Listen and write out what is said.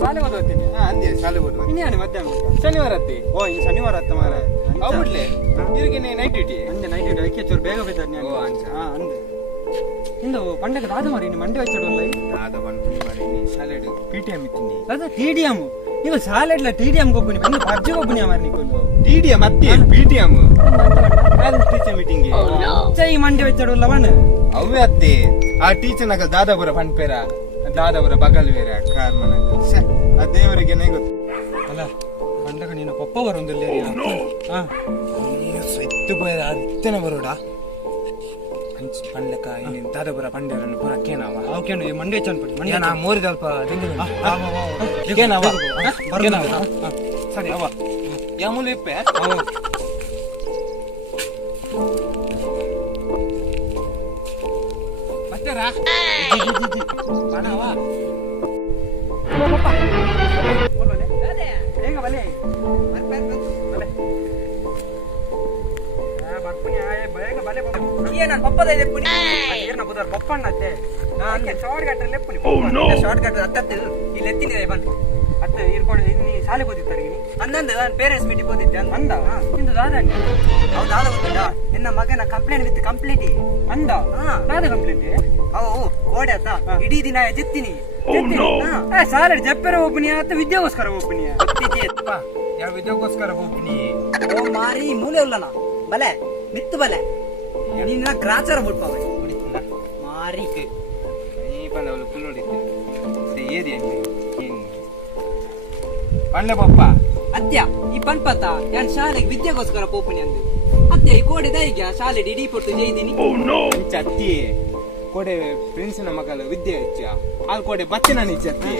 ಶಾಲೆ ಓದ್ತೀನಿ. ಅಂದೆ ಶಾಲೆ ಓದುವ ಮಧ್ಯಾಹ್ನ ಶನಿವಾರ ಅತ್ತಿ. ಓ ಈ ಶನಿವಾರ ಅತ್ತ ಮಾರ ಬಿಡ್ಲೆ ಇವ್ರಿಗೆ ನೈಟ್ ಡ್ಯೂಟಿ ಅಂದೆ. ನೈಟ್ ಡ್ಯೂಟಿ ಐಕೆ ಚೂರು ಬೇಗ ಬಿದ್ದಾನೆ. ಅಂದೆ ಇಂದು ಪಂಡಗ ದಾದ ಮಾರಿ ನೀನು ಮಂಡೆ ಹಚ್ಚಡಲ್ಲ ದಾದ ಬಂದು ಮಾಡಿ ಸಾಲೆಡ್ ಪಿಟಿಎಂ ಇತ್ತೀನಿ ಅದು ಟಿಡಿಎಂ ನೀವು ಸಾಲೆಡ್ಲ ಟಿಡಿಎಂ ಗೊಬ್ಬನಿ ಬಂದು ಪಬ್ಜಿ ಗೊಬ್ಬನಿ ಮಾರಿ ನಿಕೊಂಡು ಟಿಡಿಎಂ ಮತ್ತೆ ಪಿಟಿಎಂ ಅದು ಟೀಚರ್ ಮೀಟಿಂಗ್ ಚೈ ಮಂಡೆ ಹಚ್ಚಡಲ್ಲ ಬಣ್ಣ ಅವೇ ಅತ್ತೆ ಆ ಟೀಚರ್ ನಗ ದಾದಾಬುರ ಪಂಪೇರ ದಾದಾಬುರ ಬಗಲ್ ಬೇರೆ ಕಾರ್ ಮನ ಆ ದೇವರಿಗೆ ಗೊತ್ತು ಅಲ್ಲ ಪಂಡಗ ನೀನು ಪಪ್ಪ ಬರೋದಿಲ್ಲ ಎತ್ತು ಬರ ಅತ್ತನೆ ಬರೋಡಾ ಪಂಡಕ ದಾದಾಬುರ ಪಂಡ್ಯರನ್ನು ಪೂರ ಕೇನಾವ ಅವಕೇನು ಮಂಡ್ಯ ಚನ್ಪಡಿ ಮಂಡ್ಯ ನಾ ಮೋರಿ ಸ್ವಲ್ಪ ಸರಿ ಅವ ಯಾಮೂಲಿ ಇಪ್ಪೆ ಬತ್ತಾರ ಹೇಗ ಬಲೆ ನಾನು ಪಪ್ಪದ ಪಪ್ಪ ಅನ್ನತ್ತೆ ಶಾರ್ಟ್ ಕಟ್ ಲೆಪ್ಪುನಿ ಶಾರ್ಟ್ ಕಟ್ ಹತ್ತತ್ತು ಇಲ್ಲಿ ಎತ್ತಿನಿ ಬಂದು ಹತ್ತು ಇರ್ಕೊಂಡು ನೀ ಶಾಲೆಗೆ ಓದಿತ್ತಾರೆ ಅಂದಂದು ನಾನು ಪೇರೆಂಟ್ಸ್ ಮೀಟಿಂಗ್ ಓದಿದ್ದೆ ಅಂದ ನಿಂದು ದಾದ ಅವ್ ದಾದ ಗೊತ್ತಿಲ್ಲ ನಿನ್ನ ಮಗನ ಕಂಪ್ಲೇಂಟ್ ವಿತ್ ಕಂಪ್ಲೇಂಟ್ ಅಂದ ದಾದ ಕಂಪ್ಲೇಂಟ್ ಅವು ಕೋಡೆ ಆತ ಇಡೀ ದಿನ ಎತ್ತಿನಿ ಸಾಲ ಜಪ್ಪೆರ ಹೋಗ್ಬಿನಿ ಆತ ವಿದ್ಯಾಗೋಸ್ಕರ ಹೋಗ್ಬಿನಿ ಯಾವ ವಿದ್ಯಾಗೋಸ್ಕರ ಹೋಗ್ಬಿನಿ ಓ ಮಾರಿ ಮೂಲೆ ಉಲ್ಲನ ಬಲೆ ಮಿತ್ತು ಬಲೆ ನಿನ್ನ ಗ್ರಾಚಾರ ಬಿಡ್ಪಾವ ಮಾರಿ ನೀ ಬಂದವಳು ಫುಲ್ ನೋಡಿದ್ದೆ ಏರಿ ಪಂಡ್ಲೆ ಪಪ್ಪ ಅತ್ಯ ಈ ಪನ್ಪತ್ತ ನಾನು ಶಾಲೆಗೆ ವಿದ್ಯೆಗೋಸ್ಕರ ಪೋಪನಿ ಅಂದು ಅತ್ಯ ಈ ಕೋಡೆ ದೈಗ್ಯ ಶಾಲೆ ಇಡೀ ಪೊಟ್ಟು ಜೈದಿನಿ ಅತ್ತಿ ಕೋಡೆ ಪ್ರಿನ್ಸಿನ ಮಗಲ ವಿದ್ಯೆ ಹೆಚ್ಚ ಆ ಕೋಡೆ ಬಚ್ಚನ ನಿಜ ಅತ್ತಿ